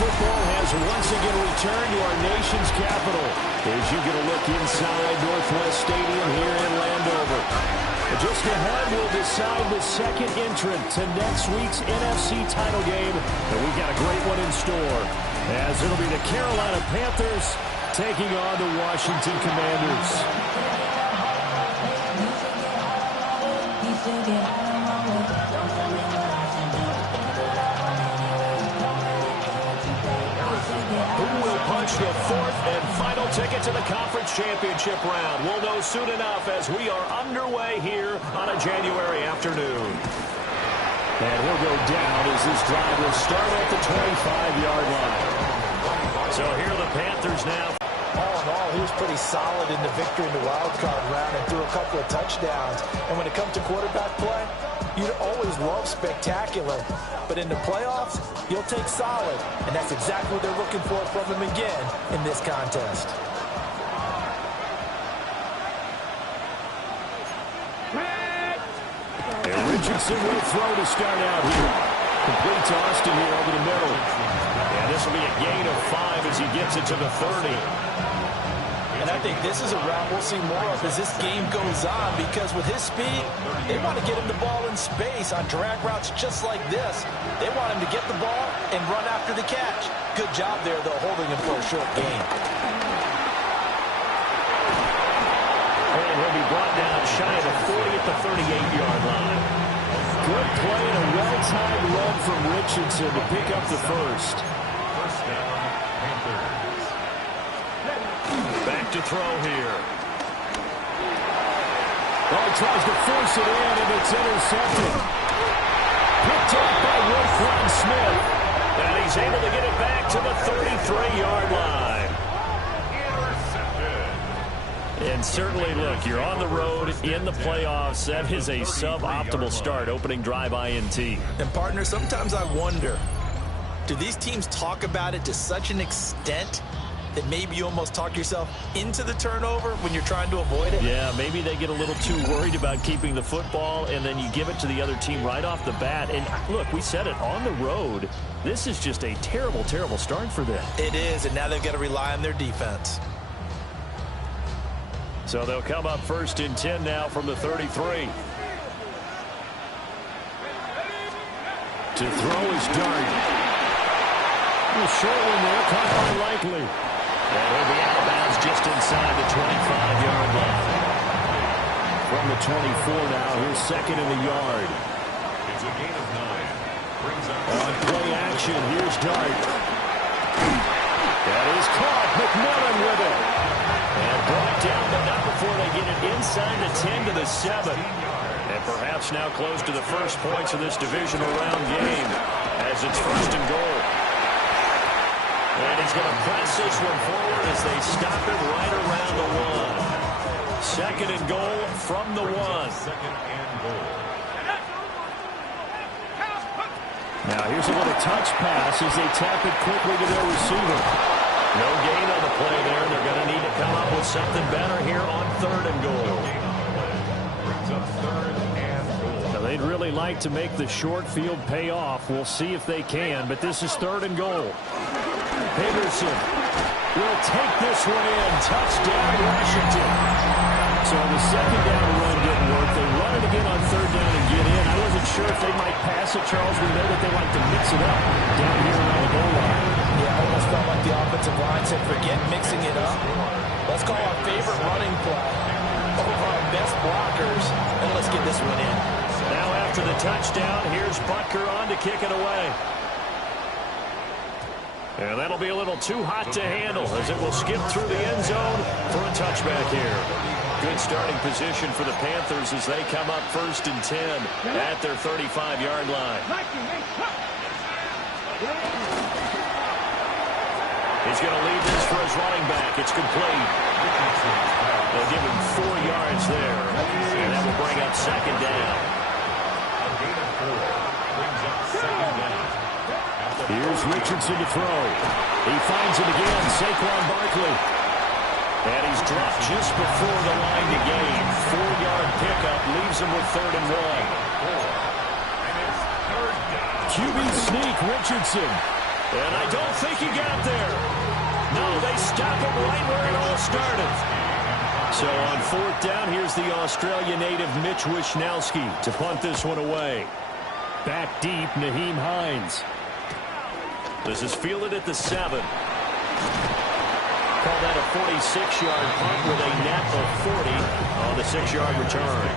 football has once again returned to our nation's capital as you get a look inside Northwest Stadium here in Landover. Just ahead, we'll decide the second entrant to next week's NFC title game, and we've got a great one in store, as it'll be the Carolina Panthers taking on the Washington Commanders. Who will punch the fourth and final ticket to the conference championship round? We'll know soon enough as we are underway here on a January afternoon. And he'll go down as this drive will start at the 25-yard line. So here are the Panthers now. All in all, he was pretty solid in the victory in the wild card round and threw a couple of touchdowns. And when it comes to quarterback play, you'd always love spectacular. But in the playoffs, you'll take solid. And that's exactly what they're looking for from him again in this contest. And Richardson will throw to start out here. Complete to Austin here over the middle. And this will be a gain of 5 as he gets it to the 30. And I think this is a route we'll see more of as this game goes on, because with his speed, they want to get him the ball in space on drag routes just like this. They want him to get the ball and run after the catch. Good job there, though, holding him for a short gain. And he'll be brought down shy of the 40 at the 38-yard line. Good play and a well-timed run from Richardson to pick up the first. Back to throw here. Oh, he tries to force it in, and it's intercepted. Picked up by Roquan Smith. And he's able to get it back to the 33-yard line. And certainly, look, you're on the road in the playoffs. That is a suboptimal start, opening drive INT. And, partner, sometimes I wonder, do these teams talk about it to such an extent that maybe you almost talk yourself into the turnover when you're trying to avoid it? Yeah, maybe they get a little too worried about keeping the football, and then you give it to the other team right off the bat. And, look, we said it, on the road, this is just a terrible, terrible start for them. It is, and now they've got to rely on their defense. So they'll come up 1st and 10 now from the 33. To throw is Dart. A short one there, caught by Likely. And he'll be out of bounds just inside the 25-yard line. From the 24 now, here's second in the yard. It's a gain of 9. On play action, here's Dart. That is caught. McMillan with it. And brought down, but not before they get it inside the 10 to the 7. And perhaps now close to the first points of this divisional round game as it's 1st and goal. And he's going to press this one forward as they stop it right around the 1. 2nd and goal from the 1. 2nd and goal. Now here's a little touch pass as they tap it quickly to their receiver. No gain on the play there. They're going to need to come up with something better here on 3rd and goal. Brings up 3rd and goal. Now they'd really like to make the short field pay off. We'll see if they can, but this is 3rd and goal. Henderson will take this one in. Touchdown, Washington. So the second down run didn't work. They run it again on 3rd down and get in. I wasn't sure if they might pass it, Charles. We know that they like to mix it up down here around the goal line. Yeah, I almost felt like the offensive line said, forget mixing it up. Let's call our favorite running play over our best blockers, and let's get this one in. Now after the touchdown, here's Butker on to kick it away. And that'll be a little too hot to handle as it will skip through the end zone for a touchback here. Good starting position for the Panthers as they come up 1st and 10 at their 35-yard line. He's going to lead this for his running back. It's complete. They'll give him 4 yards there, and that will bring up 2nd down. A gain of 4 brings up 2nd down. Here's Richardson to throw. He finds it again, Saquon Barkley. And he's dropped just before the line to gain. 4-yard pickup leaves him with 3rd and 1. And it's 3rd down. QB sneak, Richardson. And I don't think he got there. No, they stop him right where it all started. So on 4th down, here's the Australia native Mitch Wishnowsky to punt this one away. Back deep, Nyheim Hines. This is fielded at the 7. Call that a 46-yard punt with a net of 40 on the 6-yard return.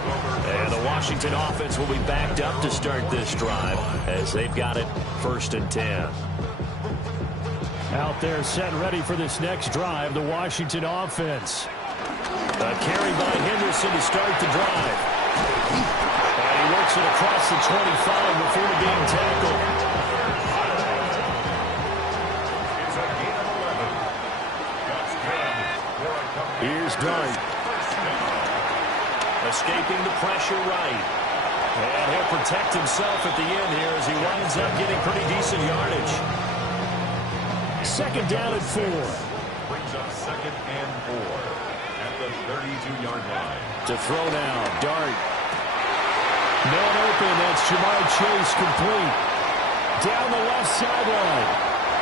And the Washington offense will be backed up to start this drive as they've got it 1st and 10. Out there set ready for this next drive, the Washington offense. A carry by Henderson to start the drive. And he works it across the 25 before being tackled. Here's Dart. Escaping the pressure right. And he'll protect himself at the end here as he winds up getting pretty decent yardage. 2nd down and 4. Brings up 2nd and 4 at the 32-yard line. To throw now, Dart. Man open, that's Jamar Chase complete. Down the left sideline.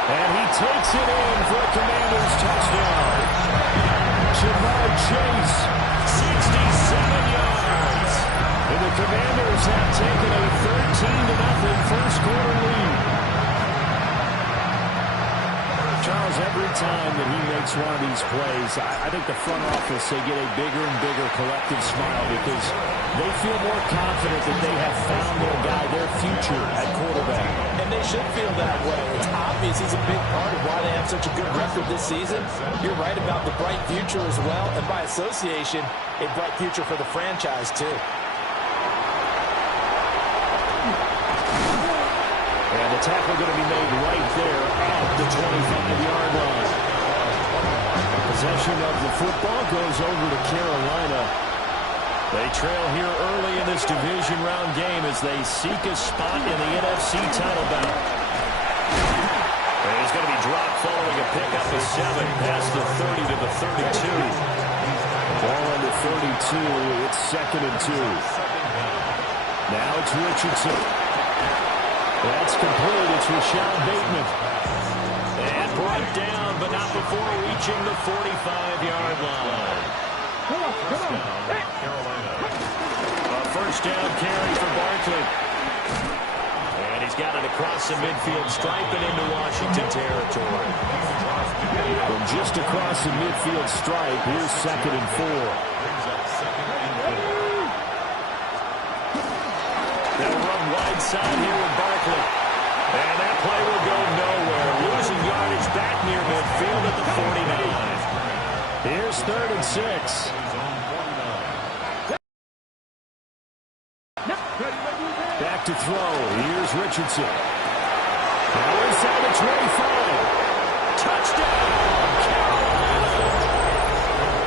And he takes it in for a Commanders touchdown. Jamar Chase, 67 yards. And the Commanders have taken a 13-0 first-quarter lead. Charles, every time that he makes one of these plays, I think the front office, they get a bigger and bigger collective smile because they feel more confident that they have found their guy, their future at quarterback. And they should feel that way. It's obvious he's a big part of why they have such a good record this season. You're right about the bright future as well, and by association, a bright future for the franchise too. And the tackle going to be made right there at the 25-yard line. Possession of the football goes over to Carolina. They trail here early in this division round game as they seek a spot in the NFC title bout. And he's going to be dropped following a pickup of 7 past the 30 to the 32. Ball on the 32. It's 2nd and 2. Now it's Richardson. That's complete. It's Rashad Bateman. And brought down, but not before reaching the 45-yard line. A 1st down carry for Barkley. And he's got it across the midfield stripe and into Washington territory. From just across the midfield stripe, here's 2nd and 4. They'll run wide side here with Barkley. And that play will go nowhere. Losing yardage back near midfield at the 49. Here's 3rd and 6. Back to throw. Here's Richardson. Now inside the 25. Touchdown!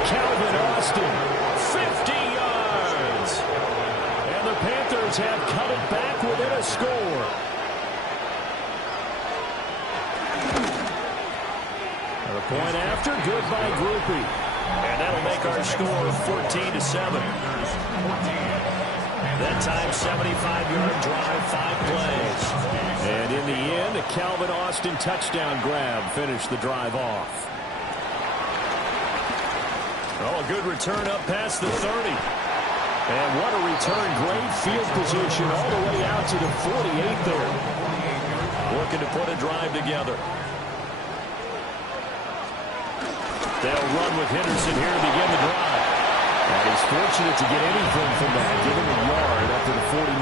Calvin Austin. 50 yards. And the Panthers have cut it back within a score. A point after, good by Groupie. And that'll make our score 14-7. That time, 75-yard drive, 5 plays. And in the end, a Calvin Austin touchdown grab finished the drive off. Oh, a good return up past the 30. And what a return. Great field position all the way out to the 48 there. Looking to put a drive together. They'll run with Henderson here to begin the drive. And he's fortunate to get anything from that, giving a yard up to the 49.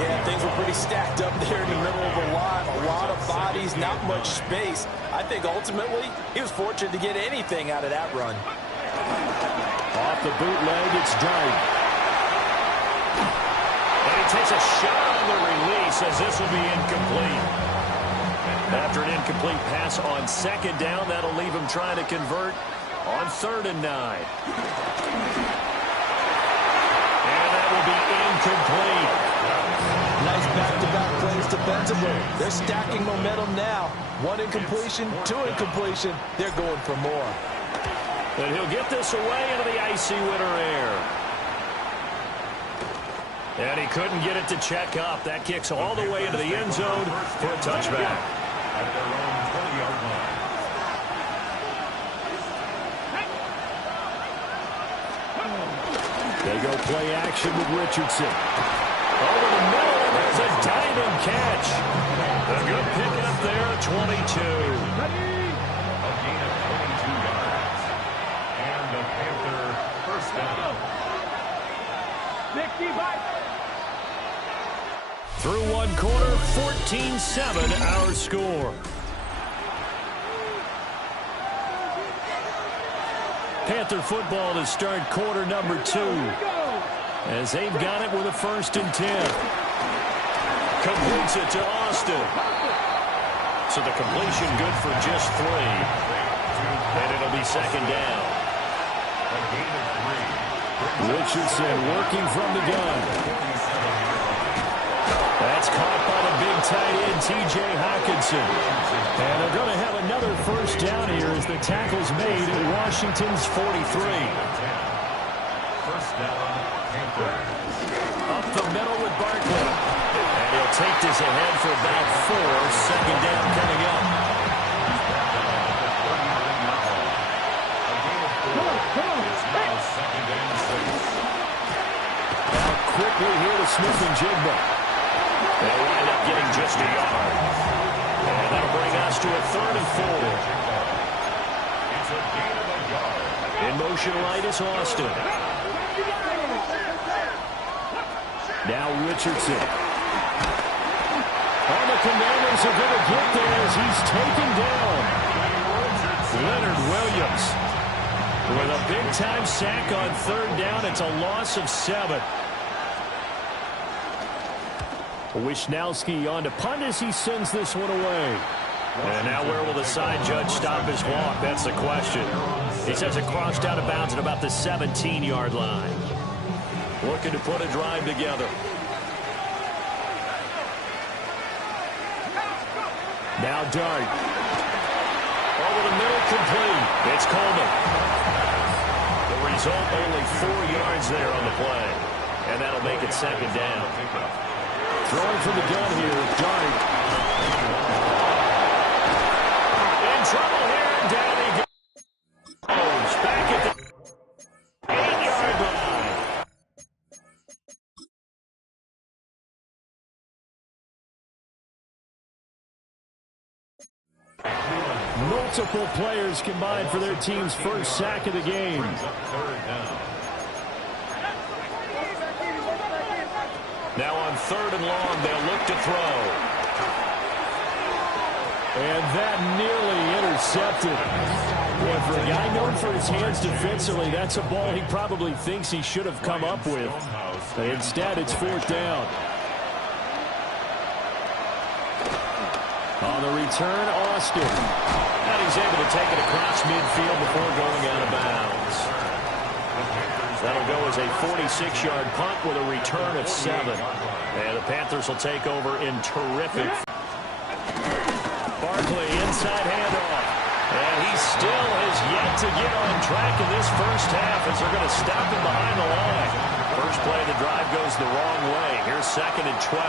Yeah, things were pretty stacked up there in the middle of the line. A lot of bodies, not much space. I think ultimately he was fortunate to get anything out of that run. Off the bootleg, it's Dart. And he takes a shot on the release as this will be incomplete. After an incomplete pass on 2nd down, that'll leave him trying to convert on 3rd and 9. And that will be incomplete. Nice back-to-back plays defensively. They're stacking momentum now. 1 incompletion, 2 incompletion. They're going for more. And he'll get this away into the icy winter air. And he couldn't get it to check up. That kicks all the way into the end zone for a touchback. At their own 20-yard line. They go play action with Richardson. Over the middle, and there's a diving catch. A good pickup there, 22. A gain of 22 yards. And the Panther first down. Through one quarter, 14-7 our score. Panther football to start quarter number 2. As they've got it with a 1st and 10. Completes it to Austin. So the completion good for just 3. And it'll be 2nd down. A gain of 3. Richardson working from the gun. That's caught by the big tight end, T.J. Hockenson. And they're going to have another 1st down here as the tackle's made at Washington's 43. First down, Panthers. Up the middle with Barkley. And he'll take this ahead for about 4. 2nd down coming up. Now quickly here to Smith and Jigba. They'll wind up getting just a yard. And that'll bring us to a 3rd and 4. It's a gain of a yard. In motion right is Austin. Now Richardson. Oh, the Commanders are going to get there as he's taken down. Leonard Williams with a big-time sack on 3rd down. It's a loss of 7. Wisnowski on to punt as he sends this one away. And now where will the side judge stop his walk? That's the question. He says it crossed out of bounds at about the 17-yard line. Looking to put a drive together. Now Dart. Over the middle, complete. It's Coleman. The result, only 4 yards there on the play. And that'll make it 2nd down. Throwing from the gun here, Dart. In trouble here, and down he goes. Back at the 8-yard line. Multiple players combined for their team's 1st sack of the game. Third down. Now on 3rd and long, they'll look to throw. And that nearly intercepted. Boy, for a guy known for his hands defensively, that's a ball he probably thinks he should have come up with. Instead, it's 4th down. On the return, Austin. And he's able to take it across midfield before going out of bounds. That'll go as a 46-yard punt with a return of 7. And the Panthers will take over in terrific. Barkley, inside handoff. And he still has yet to get on track in this 1st half as they're going to stop him behind the line. First play of the drive goes the wrong way. Here's 2nd and 12.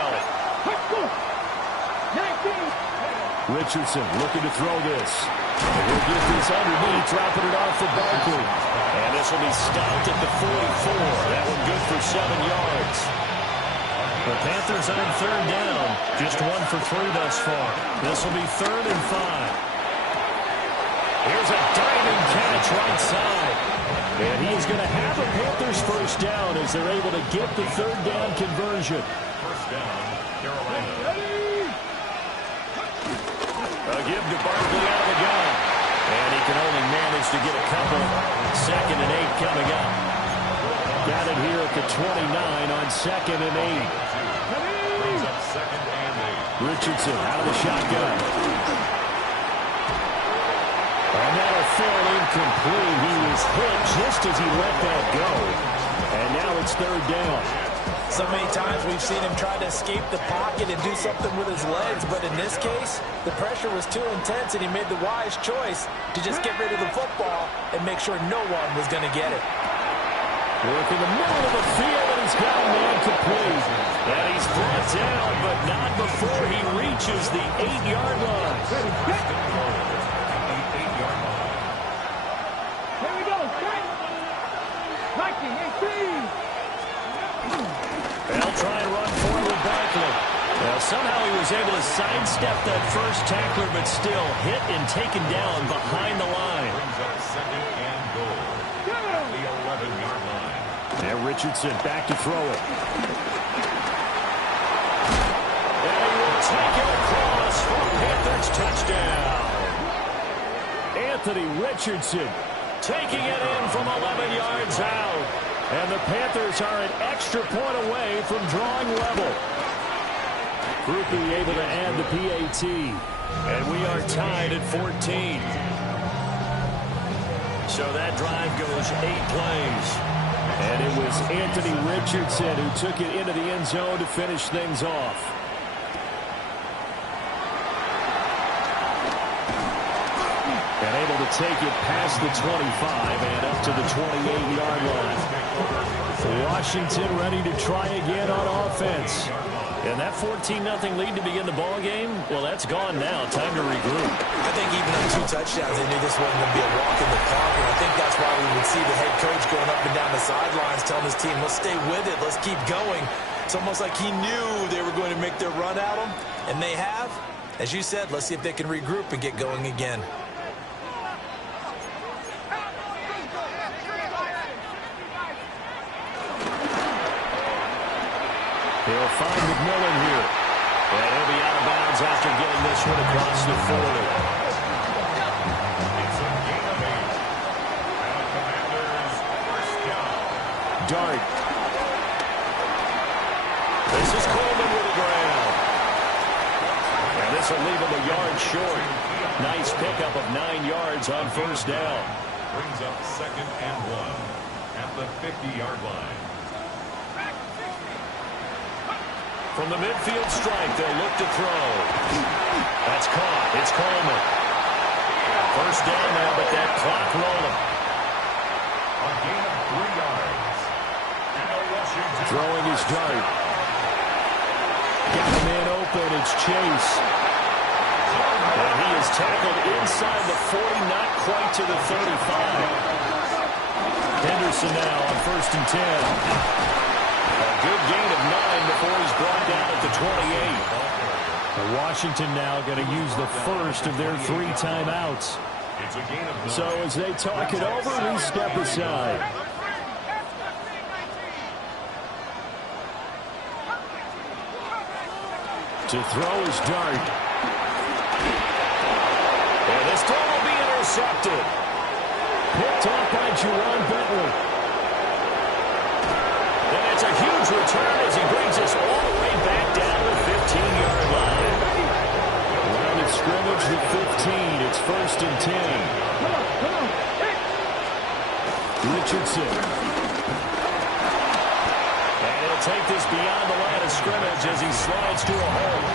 Richardson looking to throw this. He'll get this underneath, dropping it off for Barkley. And this will be stopped at the 44. That one good for 7 yards. The Panthers on 3rd down. Just 1 for 3 thus far. This will be 3rd and 5. Here's a diving catch right side. And he is going to have the Panthers 1st down as they're able to get the 3rd down conversion. First down, Carolina. A give to Barkley out of the gun. And he can only manage to get a couple. 2nd and 8 coming up. Got it here at the 29 on 2nd and 8. Brings up 2nd and 8. Richardson out of the shotgun. And that'll fall incomplete. He was hit just as he let that go. And now it's 3rd down. So many times we've seen him try to escape the pocket and do something with his legs, but in this case, the pressure was too intense and he made the wise choice to just get rid of the football and make sure no one was going to get it. Work in the middle of the field, and He's got a man complete. And he's brought down, but not before he reaches the 8-yard line. Here we go. Mikey, 18. They'll try and run forward with Barkley. Well, somehow he was able to sidestep that first tackler, but still hit and taken down behind the line. Brings up second and goal at the 11-yard line. And Richardson back to throw it. And he will take it across for a Panthers touchdown. Anthony Richardson taking it in from 11 yards out. And the Panthers are an extra point away from drawing level. Groupie able to add the PAT. And we are tied at 14. So that drive goes 8 plays. And it was Anthony Richardson who took it into the end zone to finish things off. And able to take it past the 25 and up to the 28-yard line. Washington ready to try again on offense. And that 14-0 lead to begin the ball game, well, that's gone now. Time to regroup. I think even on 2 touchdowns, they knew this wasn't going to be a walk in the park, and I think that's why we would see the head coach going up and down the sidelines telling his team, let's stay with it, let's keep going. It's almost like he knew they were going to make their run at him, and they have. As you said, let's see if they can regroup and get going again. He'll find McMillan here. And he'll be out of bounds after getting this one across the 40. It's a gain of 8. And the Commanders first down. Dart. This is Coleman with the ground. And this will leave him a yard short. Nice pickup of 9 yards on first down. Brings up second and 1 at the 50-yard line. From the midfield strike, they'll look to throw. That's caught. It's Coleman. First down now, but that clock rolling. A gain of 3 yards. And a Washington. Throwing his Dart. Got a man open. It's Chase. And he is tackled inside the 40, not quite to the 35. Henderson now on 1st and 10. A good gain of 9 before he's brought down at the 28. Washington now going to use the first of their 3 timeouts. It's a gain of 9. So as they talk it over, we step aside. To throw his Dart. And this throw will be intercepted. Picked off by Juwan Bentley. And it's a huge return as he brings us all the way back down to the 15-yard line. Line of scrimmage, the 15. It's 1st and 10. Richardson. And he'll take this beyond the line of scrimmage as he slides to a hole.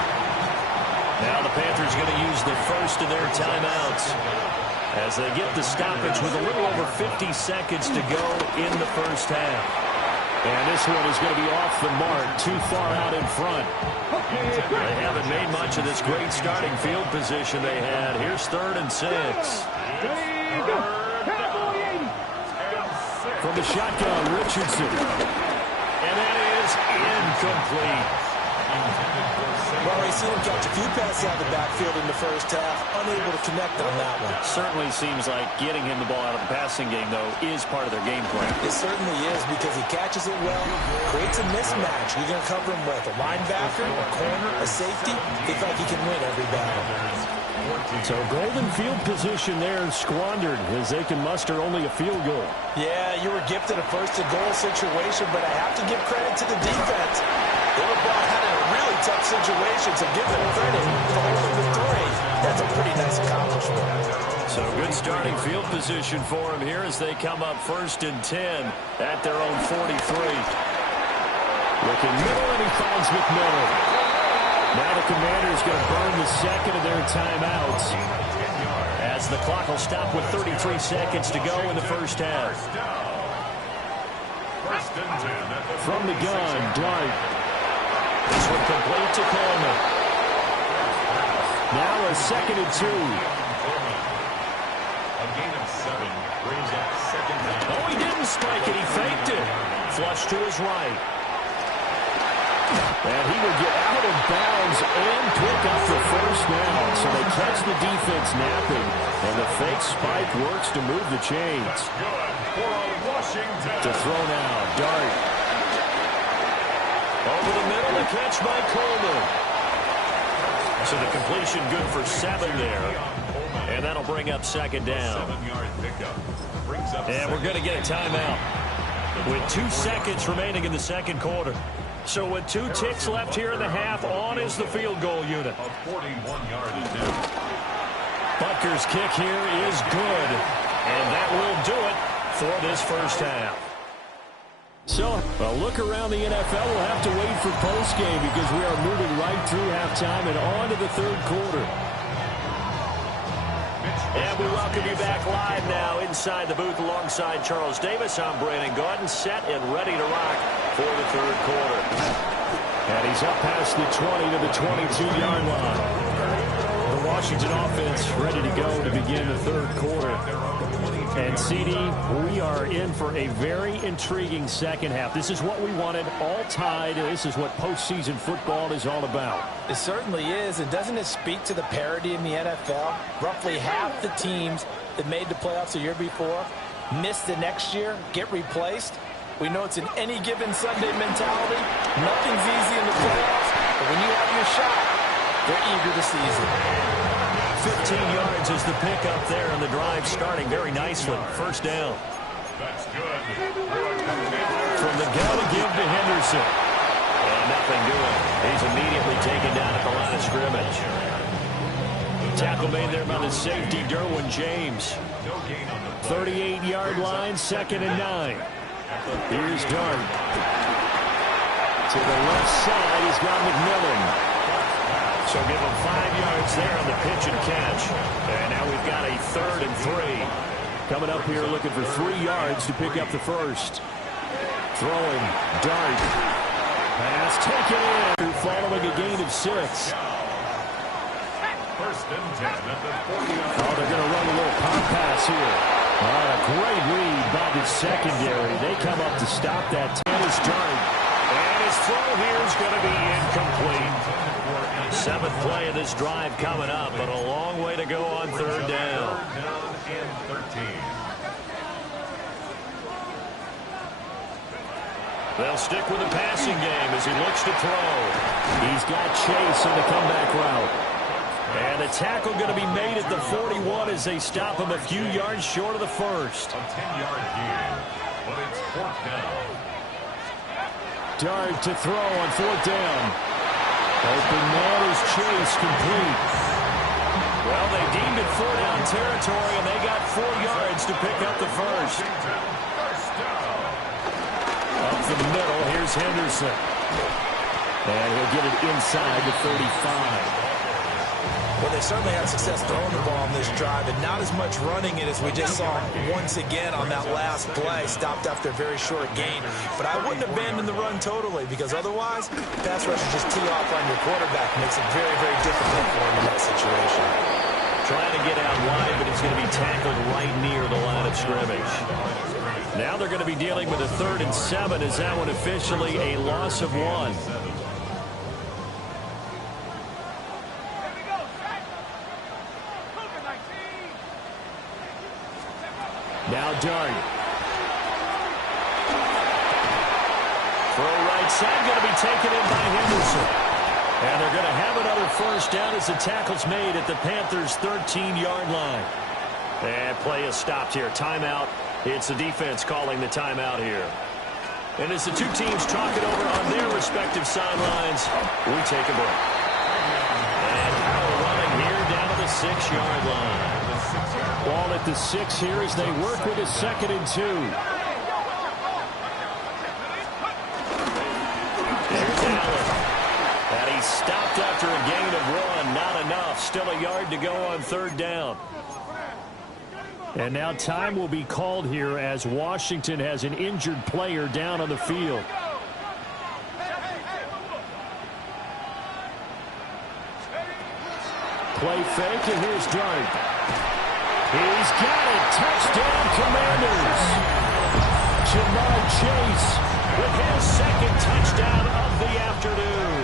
Now the Panthers going to use the first of their timeouts as they get the stoppage with a little over 50 seconds to go in the first half. And this one is going to be off the mark, too far out in front. They haven't made much of this great starting field position they had. Here's 3rd and 6. From the shotgun, Richardson. And that is incomplete. Well, we've seen him catch a few passes out of the backfield in the first half, unable to connect on that one. Certainly seems like getting him the ball out of the passing game, though, is part of their game plan. It certainly is because he catches it well, creates a mismatch. You're going to cover him with a linebacker, a corner, a safety. They feel like he can win every battle. So golden field position there squandered as they can muster only a field goal. Yeah, you were gifted a 1st-and-goal situation, but I have to give credit to the defense. They were brought out in a really tough situation, so give them credit for holding the 3. That's a pretty nice accomplishment. So good starting field position for him here as they come up 1st and 10 at their own 43. Looking middle, and he finds McMillan. Now the Commanders going to burn the second of their timeouts as the clock will stop with 33 seconds to go in the first half. First and 10 at the From the gun, 46-yard Dart. This one complete to Coleman. Now a 2nd and 2. A gain of 7 brings up second down. Oh, he didn't spike it. He faked it. Flush to his right. And he will get out of bounds and pick up the first down. So they catch the defense napping, and the fake spike works to move the chains. Good for Washington. To throw now, Dart. Over the middle, the catch by Coleman. So the completion good for 7 there. And that'll bring up second down. 7-yard pickup. Brings up And we're going to get a timeout with 2 seconds remaining in the second quarter. So with 2 ticks left here in the half, on is the field goal unit. A 41-yard attempt. Butker's kick here is good. And that will do it for this first half. So a look around the NFL. We'll have to wait for postgame because we are moving right through halftime and on to the third quarter. And we welcome you back live now inside the booth alongside Charles Davis. I'm Brandon Gaudin, set and ready to rock for the third quarter. And he's up past the 20 to the 22-yard line. The Washington offense ready to go to begin the third quarter. And CD, we are in for a very intriguing second half. This is what we wanted, all tied. This is what postseason football is all about. It certainly is. And doesn't it speak to the parity in the NFL? Roughly half the teams that made the playoffs the year before miss the next year, get replaced. We know it's an any given Sunday mentality. Nothing's easy in the playoffs, but when you have your shot, they're eager to seize it. 15 yards is the pickup there, and the drive starting very nicely. First down. That's good. From the gun again to Henderson. And nothing doing. He's immediately taken down at the line of scrimmage. Tackle made there by the safety, Derwin James. 38-yard line, 2nd and 9. Here's Dart. To the left side, he's got McMillan. So give him 5 yards there on the pitch and catch. And now we've got a 3rd and 3. Coming up here looking for 3 yards to pick up the first. Throwing, Dart. Pass taken in. Following a gain of 6. First and 10 at the 40-yard line. Oh, they're going to run a little pop pass here. A great read by the secondary. They come up to stop that. 10 is Dart. And his throw here is going to be incomplete. 7th play of this drive coming up, but a long way to go on 3rd down. 3rd down and 13. They'll stick with the passing game as he looks to throw. He's got Chase in the comeback route. And the tackle going to be made at the 41 as they stop him a few yards short of the first. A 10-yard gain, but it's 4th down. Dart to throw on 4th down. Open man is Chase, complete. Well, they deemed it 4-down territory, and they got 4 yards to pick up the first. Up the middle, here's Henderson. And he'll get it inside the 35. Well, they certainly had success throwing the ball on this drive, and not as much running it as we just saw once again on that last play. Stopped after a very short gain. But I wouldn't abandon the run totally, because otherwise, pass rush just tee off on your quarterback. Makes it very, very difficult for him in that situation. Trying to get out wide, but he's going to be tackled right near the line of scrimmage. Now they're going to be dealing with a 3rd and 7. Is that one officially a loss of 1? Now Dart. Throw right side, going to be taken in by Henderson. And they're going to have another first down as the tackle's made at the Panthers' 13-yard line. And play is stopped here. Timeout. It's the defense calling the timeout here. And as the two teams talk it over on their respective sidelines, we take a break. And power running here down to the 6-yard line. Ball at the 6 here as they work with a 2nd and 2. There's Allen. And he's stopped after a gain of 1. Not enough. Still a yard to go on 3rd down. And now time will be called here as Washington has an injured player down on the field. Play fake, and here's Dart. He's got it. Touchdown, Commanders. Jamar Chase with his second touchdown of the afternoon.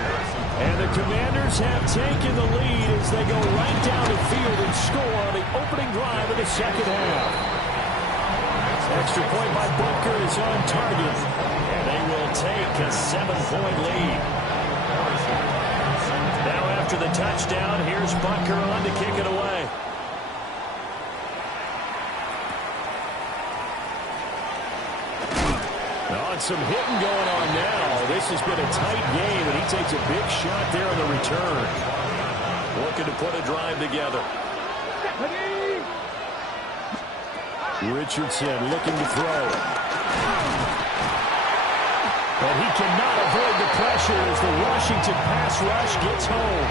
And the Commanders have taken the lead as they go right down the field and score on the opening drive of the second half. Extra point by Booker is on target. And they will take a 7-point lead. Now after the touchdown, here's Booker on to kick it away. Some hitting going on now. This has been a tight game, and he takes a big shot there on the return. Looking to put a drive together. Richardson looking to throw. And he cannot avoid the pressure as the Washington pass rush gets home.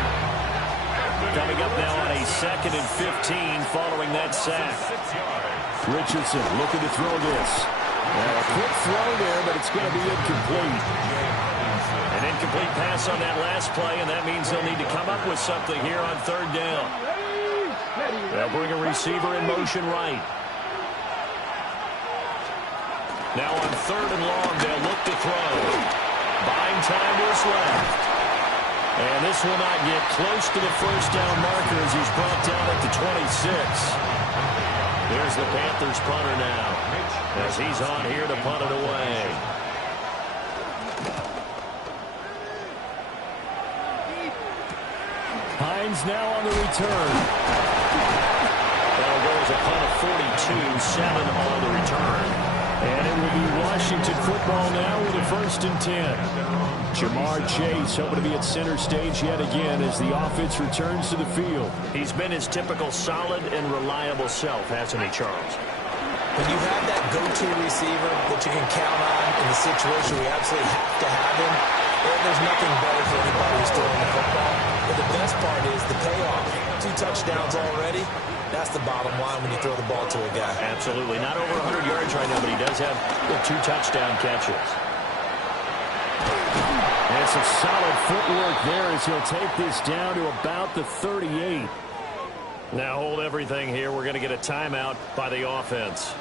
Coming up now on a 2nd and 15 following that sack. Richardson looking to throw this. A quick throw there, but it's going to be incomplete. An incomplete pass on that last play, and that means they'll need to come up with something here on 3rd down. They'll bring a receiver in motion right. Now on 3rd and long, they'll look to throw. Buying time to his left. And this will not get close to the first down marker as he's brought down at the 26. Here's the Panthers punter now, as he's on here to punt it away. Hines now on the return. That'll go as a punt of 42, 7 on the return. And it will be Washington football now with a 1st and 10. Jamar Chase hoping to be at center stage yet again as the offense returns to the field. He's been his typical solid and reliable self, hasn't he, Charles? When you have that go-to receiver that you can count on in the situation we absolutely have to have him, there's nothing better for anybody who's throwing the football. But the best part is the payoff. 2 touchdowns already. That's the bottom line when you throw the ball to a guy. Absolutely. Not over 100 yards right now, but he does have 2 touchdown catches. And some solid footwork there as he'll take this down to about the 38. Now hold everything here. We're going to get a timeout by the offense.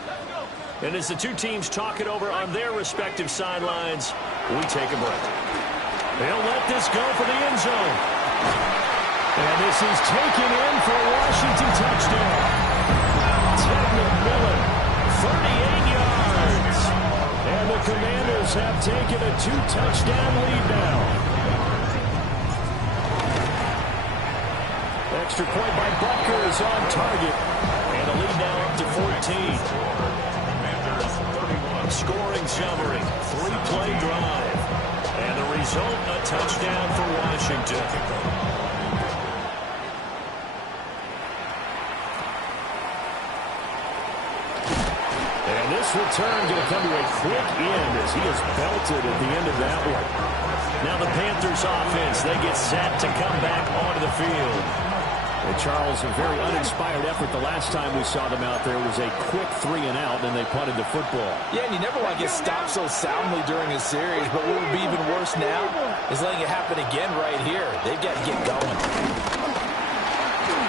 And as the two teams talk it over on their respective sidelines, we take a break. They'll let this go for the end zone. And this is taken in for a Washington touchdown. Ted McMillan, 38 yards. And the Commanders have taken a 2-touchdown lead now. Extra point by Butker is on target. And the lead now up to 14. Scoring summary, 3-play drive. And the result, a touchdown for Washington. And this return going to come to a quick end as he is belted at the end of that one. Now the Panthers offense, they get set to come back onto the field. And Charles, a very uninspired effort the last time we saw them out there was a quick 3-and-out, and they punted the football. Yeah, and you never want to get stopped so soundly during a series, but what would be even worse now is letting it happen again right here. They've got to get going.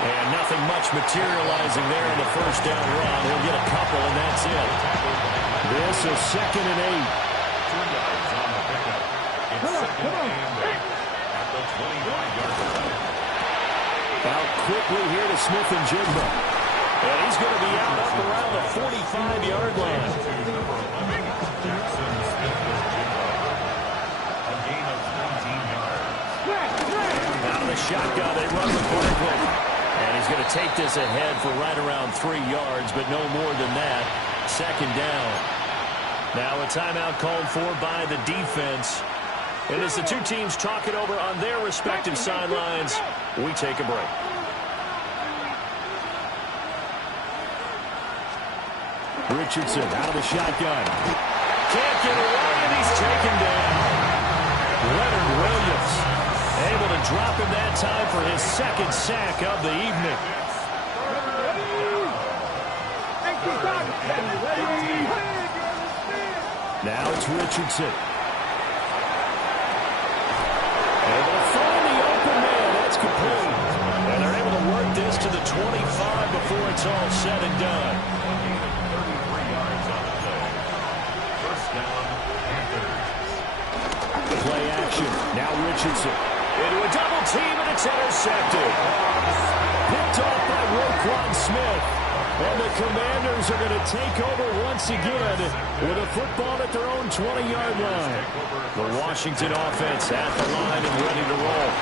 And nothing much materializing there in the first down run. He'll get a couple, and that's it. This is 2nd and 8. Come on. At the 25-yard line. Out quickly here to Smith and Jigba. And he's going to be out up around the 45-yard line. Jackson Smith-Njigba. A gain of 19 yards. Out of the shotgun, they run the quickly. And he's going to take this ahead for right around 3 yards, but no more than that. 2nd down. Now a timeout called for by the defense. And as the two teams talk it over on their respective sidelines, we take a break. Richardson out of the shotgun. Can't get away, and he's taken down. Leonard Williams able to drop him that time for his 2nd sack of the evening. Now it's Richardson. And they'll find the open man. That's complete. And they're able to work this to the 25 before it's all said and done. 33 yards on the play. First down, Panthers. Play action. Now Richardson. Into a double team, and it's intercepted. Picked off by Roquan Smith. And the Commanders are going to take over once again with a football at their own 20-yard line. The Washington offense at the line and ready to roll.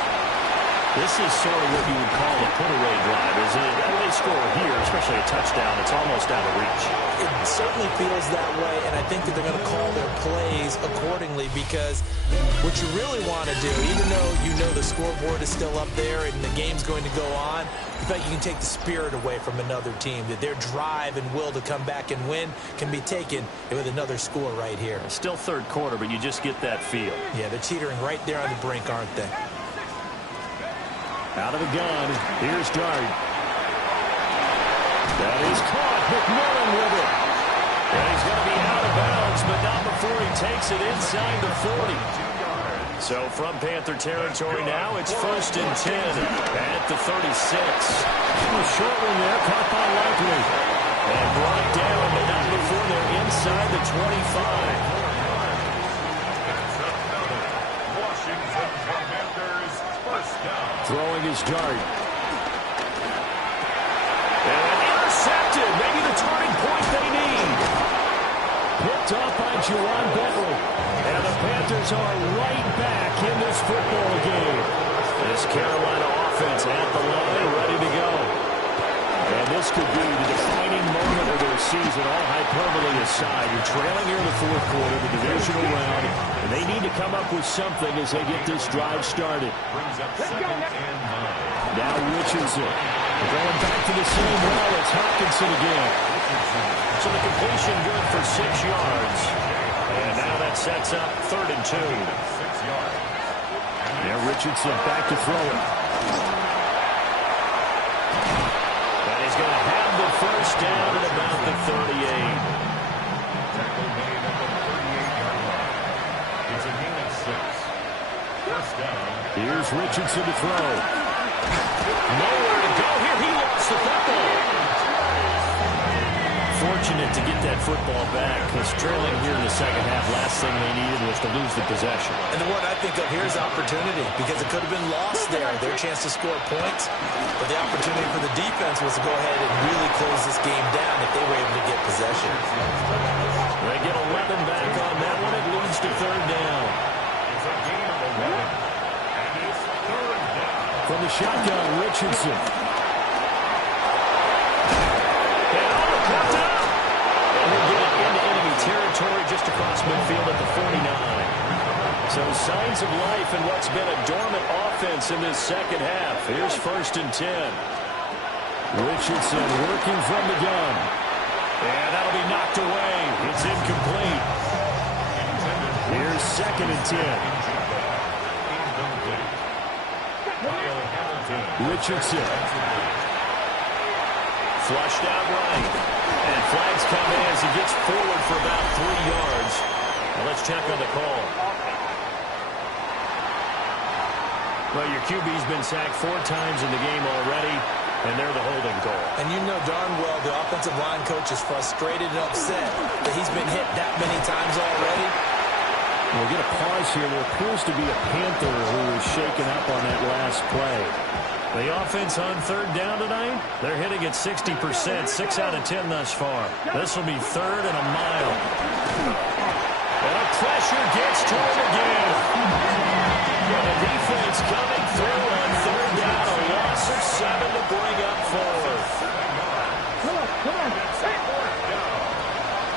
This is sort of what you would call a put-away drive, isn't it? When they score here, especially a touchdown, it's almost out of reach. It certainly feels that way, and I think that they're going to call their plays accordingly, because what you really want to do, even though you know the scoreboard is still up there and the game's going to go on, you feel like you can take the spirit away from another team, that their drive and will to come back and win can be taken with another score right here. Still third quarter, but you just get that feel. Yeah, they're teetering right there on the brink, aren't they? Out of the gun, here's Dart. That is caught. McMillan with it. And he's going to be out of bounds, but not before he takes it inside the 40. So from Panther territory now, it's 1st and 10 at the 36. A short one there, caught by Likely. And brought down, but not before they're inside the 25. Washington Commanders, first down. Throwing his Dart. And intercepted. Maybe the turning point they need. Picked off by Juwan Bentley. And the Panthers are right back in this football game. This Carolina offense at the line, ready to go. And this could be the defining moment of their season, all hyperbole aside. You're trailing here in the fourth quarter, the divisional round, and they need to come up with something as they get this drive started. Brings up 2nd and 9. Now Richardson. Going back to the same well. It's Hawkinson again. So the completion good for 6 yards. And now that sets up 3rd and 2. 6 yards. Now Richardson back to throw it. And he's going to have the first down at about the 38. Tackle made at the 38-yard line. It's a gain of 6. First down. Here's Richardson to throw. Nowhere to go here. He lost the football. Fortunate to get that football back. It's trailing here in the second half. Last thing they needed was to lose the possession. And the word I think of here is opportunity, because it could have been lost there. Their chance to score points. But the opportunity for the defense was to go ahead and really close this game down if they were able to get possession. They get 11 back on that one. It leads to 3rd down. It's a gain of 11. And it's 3rd down. From the shotgun, Richardson. Territory just across midfield at the 49. So signs of life in what's been a dormant offense in this second half. Here's 1st and 10. Richardson working from the gun. And that'll be knocked away. It's incomplete. Here's 2nd and 10. Richardson. Flushed out right. And flags come in as he gets forward for about 3 yards. Now let's check on the call. Well, your QB's been sacked 4 times in the game already, and they're the holding call. And you know darn well the offensive line coach is frustrated and upset that he's been hit that many times already. We'll get a pause here. There appears to be a Panther who is shaken up on that last play. The offense on 3rd down tonight, they're hitting at 60%, 6 out of 10 thus far. This will be 3rd and a mile. And the pressure gets to him again. And the defense coming through on 3rd down, a loss of 7 to bring up 4th.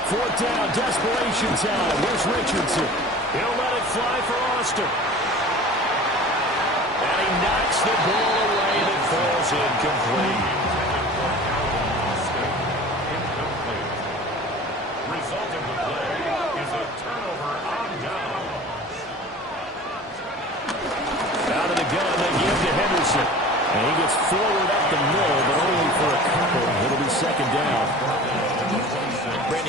4th down, desperation time. Here's Richardson. He'll let it fly for Austin. And he knocks the ball away and it falls incomplete. Result of the play is a turnover on down. Out of the gun, they give to Henderson. And he gets forward up the middle, but only for a couple. It'll be 2nd down.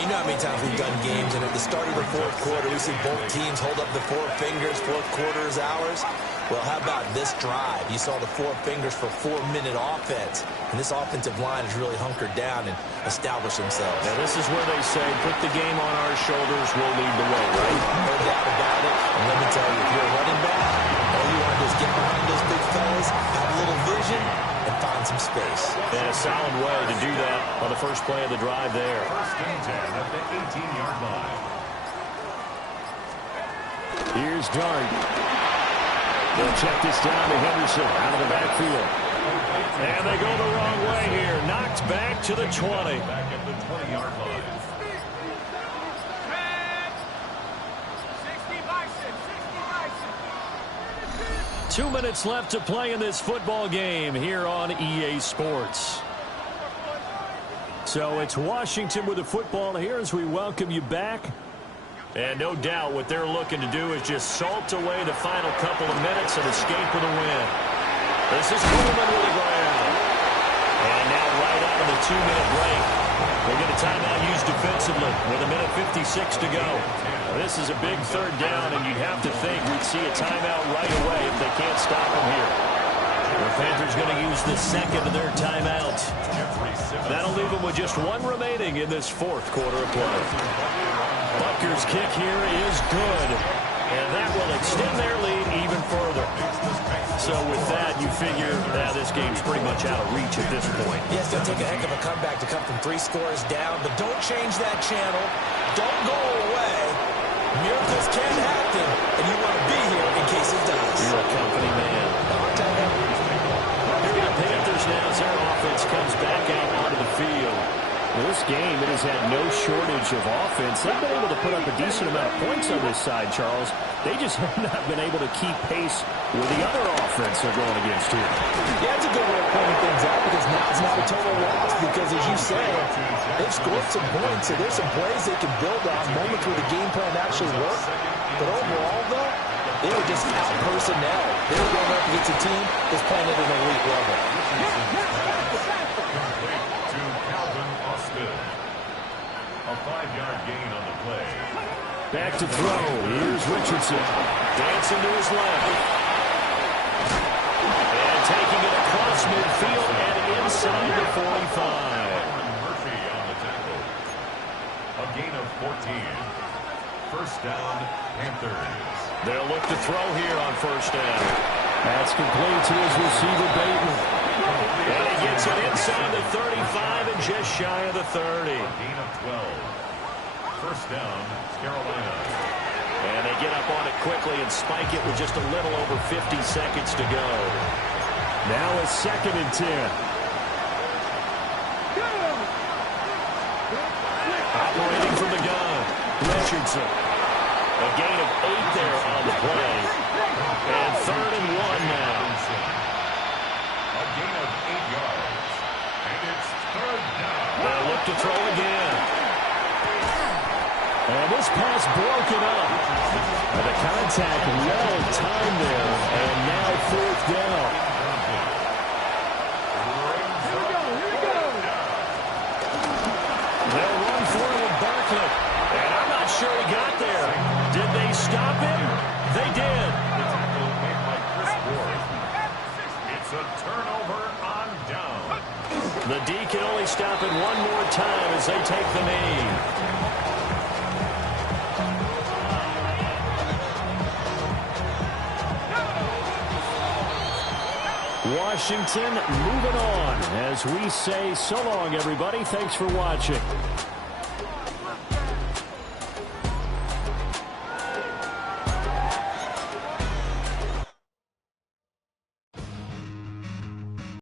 you know how many times we've done games, and at the start of the fourth quarter, we see both teams hold up the four fingers, fourth quarter is ours. Well, how about this drive? You saw the four fingers for 4-minute offense, and this offensive line has really hunkered down and established themselves. Now, this is where they say, put the game on our shoulders, we'll lead the way, right? No doubt about it. And let me tell you, if you're a running back, all you want to do is get behind those big fellas, have a little vision, and find some space. And a solid way to do that on the first play of the drive there. First and 10 at the 18-yard line. Here's Dart. They'll check this down to Henderson out of the backfield. And they go the wrong way here. Knocked back to the 20. Back at the 20-yard line. 2 minutes left to play in this football game here on EA Sports. So it's Washington with the football here as we welcome you back. And no doubt what they're looking to do is just salt away the final couple of minutes and escape with a win. This is Coleman with the ground. And now right out of the 2-minute break, they get a timeout used defensively with 1:56 to go. This is a big third down, and you'd have to think we'd see a timeout right away if they can't stop them here. The Panthers going to use the second of their timeout. That'll leave them with just one remaining in this fourth quarter of play. Butker's kick here is good, and that will extend their lead even further. So with that, you figure that this game's pretty much out of reach at this point. Yes, they'll take a heck of a comeback to come from 3 scores down, but don't change that channel. Don't go away. Miracles can happen, and you want to be here in case it does. You're a company man. Here we go, Panthers now as their offense comes back out onto the field. This game, it has had no shortage of offense. They've been able to put up a decent amount of points on this side, Charles. They just have not been able to keep pace with the other offense they're going against here. Yeah, it's a good way of pointing things out because now it's not a total loss because, as you say, they've scored some points, so there's some plays they can build on, moments where the game plan actually worked. But overall, though, they were just out-personnel. They were going up against a team that's playing at an elite level. A 5-yard gain on the play. Back to throw. Here's Richardson. Dancing to his left. And taking it across midfield and inside the 45. Murphy on the tackle. A gain of 14. First down, Panthers. They'll look to throw here on first down. That's complete to his receiver, Bateman. And he gets it inside the 35 and just shy of the 30. A gain of 12. First down, Carolina. And they get up on it quickly and spike it with just a little over 50 seconds to go. Now a 2nd and 10. Operating from the gun, Richardson. A gain of 8 there on the play. And 3rd and 1 now. A gain of 8 yards. And it's 3rd down. They'll look to throw again. And this pass broken up. And the contact well timed there. And now 4th down. They'll run for it with Barkley. And I'm not sure he got there. Did they stop him? They did. The tackle made by Chris Ward. It's a turnover on down. The D can only stop it one more time as they take the knee. Washington moving on as we say so long, everybody. Thanks for watching.